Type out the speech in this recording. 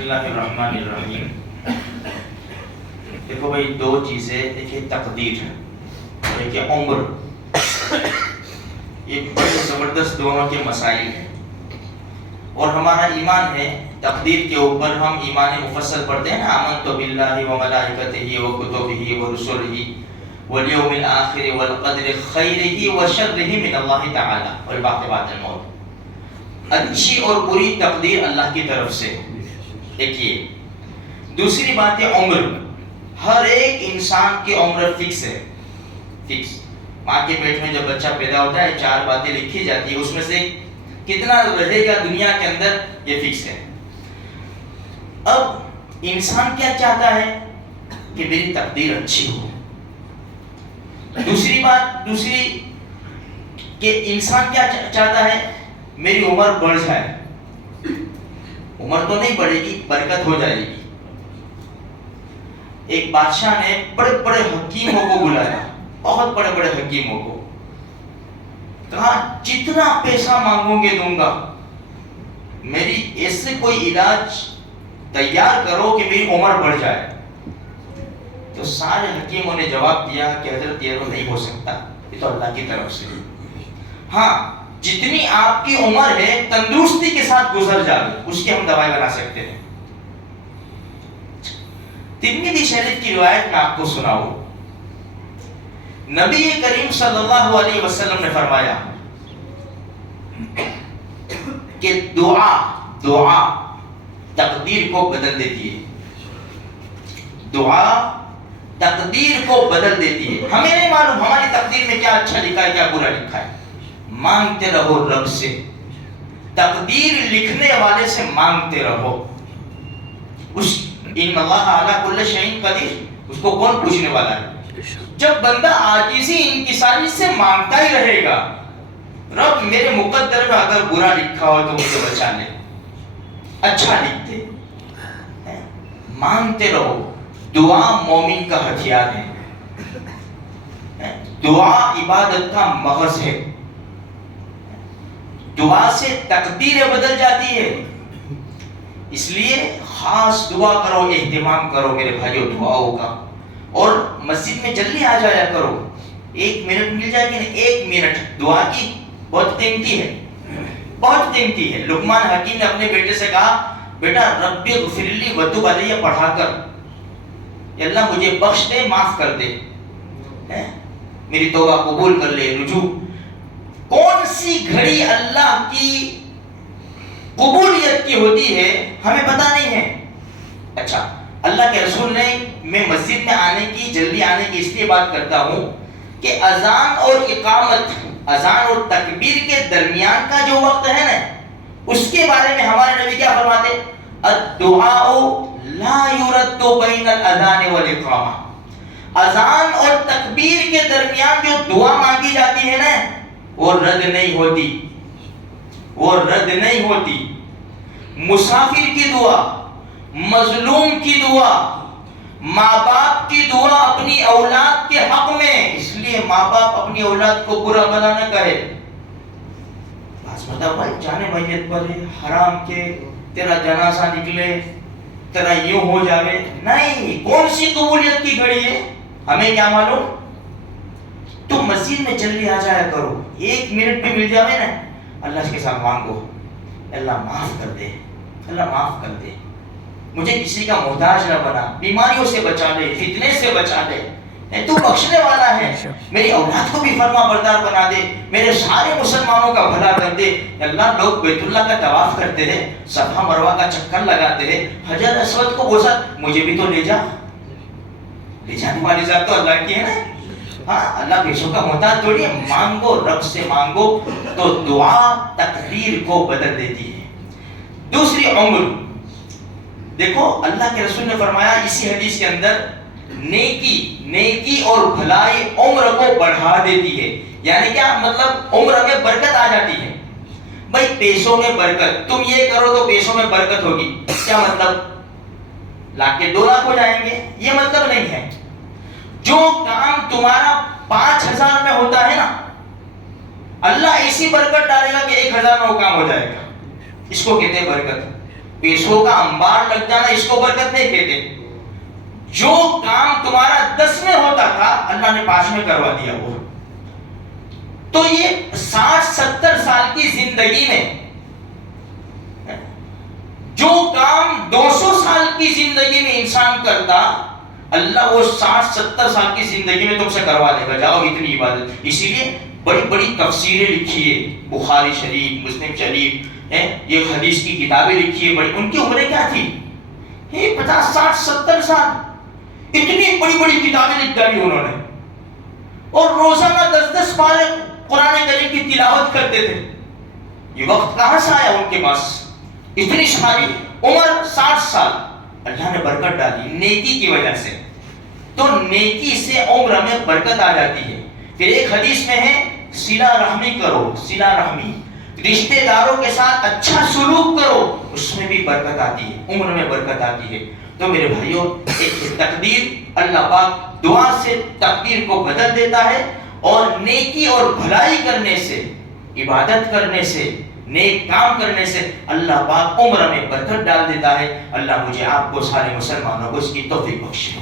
اللہ الرحمن الرحیم. دیکھو بھائی دو چیزیں، ایک ہے تقدیر اور ایک ہے عمر. یہ بڑے زبردست دونوں کے مسائل ہیں، اور ہمارا ایمان ہے تقدیر کے اوپر. ہم ایمان مفصل پڑھتے ہیں نا، آمنت باللہ وملائکتہ وکتبہ ورسلہ والیوم الآخر والقدر خیرہ وشرہ من اللہ تعالی والبعث بعد الموت. اچھی اور بری تقدیر اللہ کی طرف سے، ایک یہ. دوسری بات ہے عمر. ہر ایک انسان کی عمر فکس ہے، فکس. ماں کے پیٹ میں جب بچہ پیدا ہوتا ہے 4 باتیں لکھی جاتی ہے، اس میں سے کتنا رہے گا دنیا کے اندر یہ فکس ہے. اب انسان کیا چاہتا ہے کہ میری تقدیر اچھی ہو. دوسری کہ انسان کیا چاہتا ہے، میری عمر بڑھ جائے. عمر تو نہیں بڑھے گی، برکت ہو جائے گی. ایک بادشاہ نے بڑے بڑے حکیموں کو بلایا، بہت بڑے بڑے حکیموں کو کہا جتنا پیسہ مانگوں گے دوں گا، میری ایسے کوئی علاج تیار کرو کہ میری عمر بڑھ جائے. تو سارے حکیموں نے جواب دیا کہ حضرت یہ نہیں ہو سکتا، یہ تو اللہ کی طرف سے. ہاں جتنی آپ کی عمر ہے تندرستی کے ساتھ گزر جائے، اس کی ہم دوائی بنا سکتے ہیں. ترمذی شریف کی روایت میں آپ کو سناؤں. نبی کریم صلی اللہ علیہ وسلم نے فرمایا کہ دعا تقدیر کو بدل دیتی ہے. دعا تقدیر کو بدل دیتی ہے. ہمیں نہیں معلوم ہماری تقدیر میں کیا اچھا لکھا ہے کیا برا لکھا ہے. مانگتے رہو رب سے، تقدیر لکھنے والے سے مانگتے رہو. ان اللہ علی کل شیء قدیر، اس کو کون پوچھنے والا ہے. جب بندہ عاجزی انکساری سے مانگتا ہی رہے گا، رب میرے مقدر میں اگر برا لکھا ہو تو مجھے بچا لے، اچھا لکھ دے. مانگتے رہو. دعا مومن کا ہتھیار ہے. دعا عبادت کا مغز ہے. دعا سے تقدیریں بدل جاتی ہے. اس لیے خاص دعا کرو، اہتمام کرو میرے بھائیو دعاؤں کا. اور مسجد میں جلدی آ جایا کرو. 1 منٹ مل جائے گی نا، 1 منٹ دعا کی بہت قیمتی ہے، بہت قیمتی ہے. لقمان حکیم نے اپنے بیٹے سے کہا بیٹا رب اغفر لی وتب علی پڑھا کر، اللہ مجھے بخش دے، معاف کر دے، میری توبہ قبول کر لے، رجوع. کون سی گھڑی اللہ کی قبولیت کی ہوتی ہے ہمیں پتہ نہیں ہے. اچھا اللہ کے رسول نے، میں مسجد میں آنے کی، جلدی آنے کی اس لیے بات کرتا ہوں کہ اذان اور اقامت، اذان اور تکبیر کے درمیان کا جو وقت ہے نا، اس کے بارے میں ہمارے نبی کیا فرماتے، الدعاء لا يرد بین الاذان والاقامہ. اذان اور تکبیر کے درمیان جو دعا مانگی جاتی ہے نا، وہ رد نہیں ہوتی، وہ رد نہیں ہوتی. مسافر کی دعا، مظلوم کی دعا، ماں باپ کی دعا اپنی اولاد کے حق میں. اس لیے ماں باپ اپنی اولاد کو برا بھلا نہ کہے. بس بتا بھائی جانے میت پر حرام کے تیرا جنازہ نکلے، تیرا یوں ہو جاوے. نہیں، کون سی قبولیت کی گھڑی ہے ہمیں کیا معلوم. تو مسجد میں جلدی آ جایا کرو. 1 منٹ بھی مل جاوے نا، اللہ کے ساتھ مانگو، اللہ معاف کر دے، اللہ معاف کر دے، مجھے کسی کا محتاج نہ بنا، بیماریوں سے بچا لے، فتنے سے بچا لے، تو بخشنے والا ہے. میری اولاد کو بھی فرما بردار بنا دے، میرے سارے مسلمانوں کا بھلا کر دے. اللہ لوگ بیت اللہ کا طواف کرتے ہیں، صفا مروہ کا چکر لگاتے ہیں، حجر اسود کو بوسا، مجھے بھی تو لے جا. لے جانے والی ذات تو اللہ کی ہے نا. ہاں اللہ پیسوں کا محتاج تھوڑی ہے. مانگو، رب سے مانگو تو دعا تقدیر کو بدل دیتی ہے. دوسری عمر. دیکھو اللہ کے رسول نے فرمایا اسی حدیث کے اندر، نیکی اور بھلائی عمر کو بڑھا دیتی ہے. یعنی کیا مطلب، عمر میں برکت آ جاتی ہے. بھائی پیسوں میں برکت، تم یہ کرو تو پیسوں میں برکت ہوگی. کیا مطلب 1 لاکھ کے 2 لاکھ ہو جائیں گے؟ یہ مطلب نہیں ہے. جو کام تمہارا 5,000 میں ہوتا ہے نا، اللہ ایسی برکت ڈالے گا کہ 1,000 میں وہ کام ہو جائے گا. اس کو کہتے ہیں برکت. پیسوں کا انبار لگ جانا اس کو برکت نہیں کہتے. جو کام تمہارا 10 میں ہوتا تھا اللہ نے 5 میں کروا دیا. وہ تو یہ 60-70 سال کی زندگی میں جو کام 200 سال کی زندگی میں انسان کرتا, اللہ وہ 60-70 سال کی زندگی میں تم سے کروا دے گا. جاؤ اتنی عبادت. اسی لیے بڑی بڑی تفسیریں لکھی ہے, بخاری شریف, مسلم شریف, یہ حدیث کی کتابیں لکھی ہے بڑی. ان کی عمریں کیا تھی؟ 50-60-70 سال. اتنی بڑی بڑی کتابیں لکھ ڈالی انہوں نے, اور روزانہ 10-10 پارے قرآن کریم کی تلاوت کرتے تھے. یہ وقت کہاں سے آیا ان کے پاس؟ اتنی ساری عمر 60 سال. اللہ نے برکت ڈالی نیکی کی وجہ سے. تو نیکی سے عمر میں برکت آ جاتی ہے. پھر ایک حدیث میں ہے صلہ رحمی کرو, صلہ رحمی, رشتہ داروں کے ساتھ اچھا سلوک کرو, اس میں بھی برکت آتی ہے, عمر میں برکت آتی ہے. تو میرے بھائیوں, ایک تقدیر, اللہ پاک دعا سے تقدیر کو بدل دیتا ہے, اور نیکی اور بھلائی کرنے سے, عبادت کرنے سے, نیک کام کرنے سے اللہ پاک عمر میں برکت ڈال دیتا ہے. اللہ مجھے آپ کو سارے مسلمانوں کو اس کی توفیق بخشے.